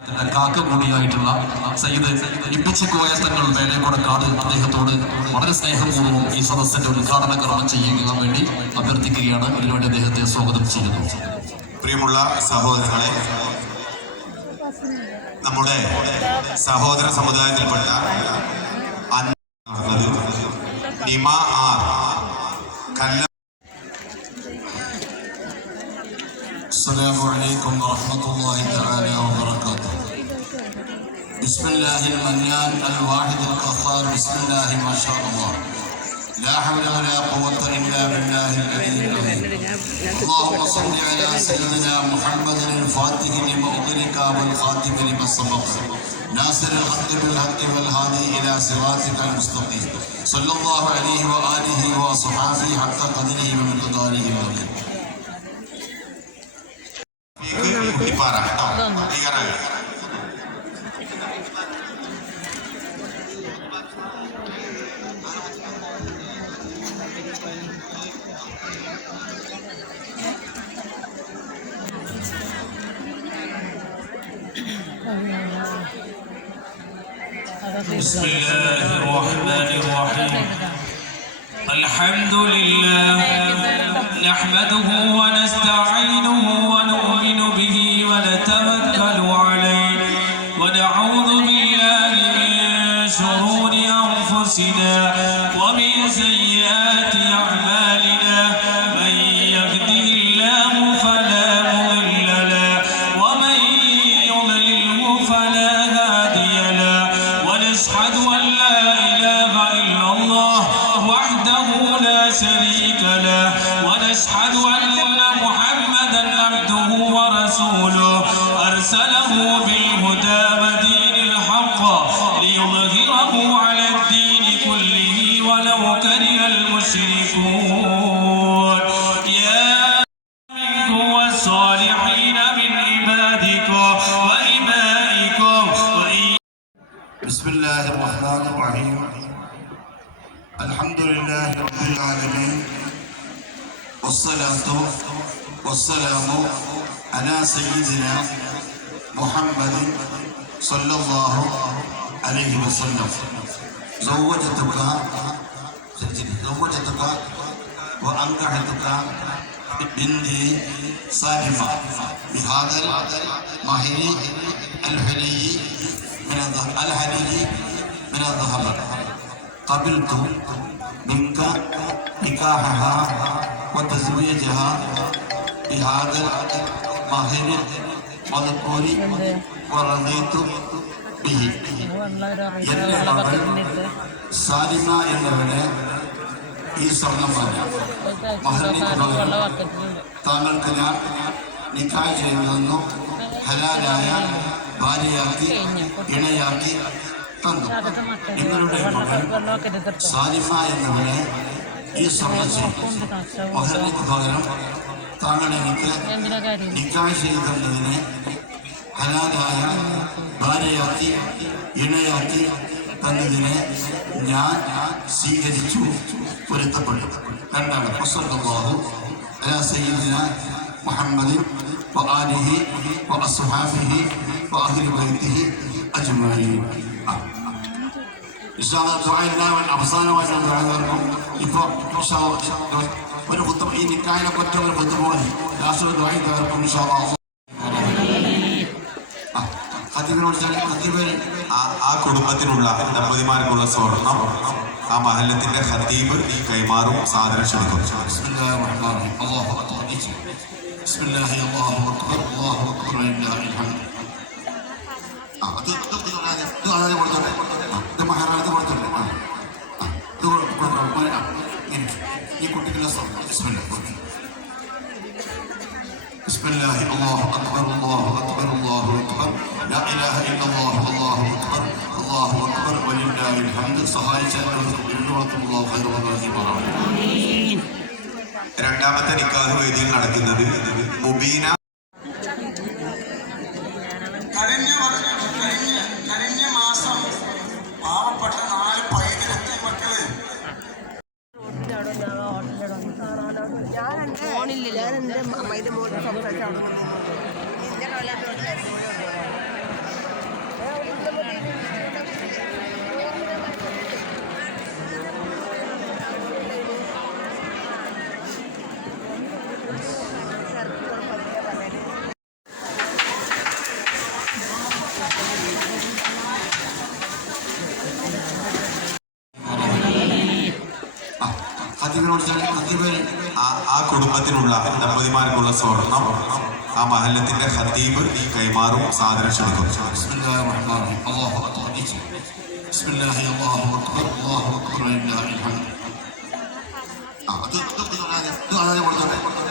കാക്കകൂടിയായിട്ടുള്ള സയ്യിദ് ഇപ്പിച്ചിക്കോയ തങ്ങൾ വേലേക്കൊടക്കാട് അദ്ദേഹത്തോട് വളരെ സ്നേഹപൂർവ്വം ഈ സദസ്സിന്റെ ഉദ്ഘാടന കർമ്മം ചെയ്യുക വേണ്ടി അഭ്യർത്ഥിക്കുകയാണ്. അതിനുവേണ്ടി അദ്ദേഹത്തെ സ്വാഗതം ചെയ്യുന്നു. പ്രിയമുള്ള സഹോദരങ്ങളെ, നമ്മുടെ സഹോദര സമുദായത്തിൽപ്പെട്ട നിമ ആർ കല്ല. السلام عليكم ورحمة الله تعالى وبركاته. بسم الله المنان الواحد القهار. بسم الله ما شاء الله لا حول ولا قوة إلا بالله العلي العظيم. اللهم صل على سيدنا محمد الفاتح لما أغلق والخاتم لما سبق ناصر الحق بالحق والهادي إلى صراطك المستقيم صلى الله عليه وآله وصحبه حق قدره ومقداره العظيم. بسم الله الرحمن الرحيم. الحمد لله نحمده ونستعينه ونؤمن به ونتوكل عليه ونعوذ بالله من شرور أنفسنا ومن سيئات أعمالنا. من يهده الله فلا مضل له ومن يضلله فلا هادي له. ونشهد أن لا إله إلا الله وحده لا شريك له. ونشهد أن محمدا عبده ورسوله أرسله بالهدى ودين الحق ليظهره على الدين كله ولو كره المشركون. يا منكم والصالحين من عبادكم وإمائكم. بسم الله الرحمن الرحيم. الحمد لله رب العالمين والصلاة والسلام على سيدنا محمد صلى الله عليه وسلم. زوجتك وأنكحتك بنتي سالمة بهذا المهر الحلي من الذهب. قبلت منك نكاحها وتزويجها بهذا المهر المذكور ورضيت به. എന്റെ മകൾ സാലിമ എന്നവനെ ഈ സ്വർണ്ണമാല താങ്കൾക്ക് ഞാൻ നിക്കാഹ് ചെയ്തു ഹലാലായ ഭാര്യയാക്കി ഇണയാക്കി തന്നു. നിങ്ങളുടെ മകൾ സാലിമ എന്നവനെ ഈ സ്വർണ്ണ മഹറിന് പകരം താങ്കൾ എനിക്ക് നിക്കാഹ് ചെയ്തു തന്നതിനെ ഹലാലായ ഭാര്യയാക്കി ഇണയാക്കി തന്നതിനെ ഞാൻ സ്വീകരിച്ചു, പൊരുത്തപ്പെട്ടു. രണ്ടാമത് വസല്ലല്ലാഹു അലാ സയ്യിദിനാ മുഹമ്മദിൻ വആലിഹി വഅസ്ഹാബിഹി വഅഹ്ലി ബൈത്തിഹി അജ്മഈൻ. ഇപ്പോൾ ഒരു കുത്തം ഈ നിക്കാഹിനെ പറ്റ ഒരു കുത്തം പോലെ ലാസ്റ്റ് ദ്വായി തകർക്കും. ആ കുടുംബത്തിനുള്ള ദമ്പതിമാർക്കുള്ള സ്വർണം ആ മഹല്ലത്തിന്റെ ഖതീബ് കൈമാറും. സാധനം ക്ഷണിക്കും. ഈ കുട്ടിക്കുള്ള بسم الله الله أكبر الله أكبر الله أكبر لا إله إلا الله الله أكبر الله أكبر ولله الحمد. സഹായിച്ച രണ്ടാമത്തെ നിക്കാഹ് വേദിയിൽ നടക്കുന്നത് മുബീന. കഴിഞ്ഞ മാസം പാവപ്പെട്ട 4 പൈതൃകത്തെ മക്കള് ഞാൻ എൻ്റെ അമ്മയുടെ മോള് സംസാരിച്ചാണ് ഖത്തീബിനോട് ഖത്തീബ് ആ കുടുംബത്തിനുള്ള ദമ്പതിമാർക്കുള്ള സ്വർണം ആ മഹല്ലത്തിന്റെ ഖത്തീബ് കൈമാറും, സാധനം ക്ഷണിക്കും. അല്ലാഹു അക്ബർ. ബിസ്മില്ലാഹി അല്ലാഹു അക്ബർ അല്ലാഹു അക്ബർ ലില്ലാഹിൽ ഹംദ്. അത് കൊടുത്തോട്ടെ.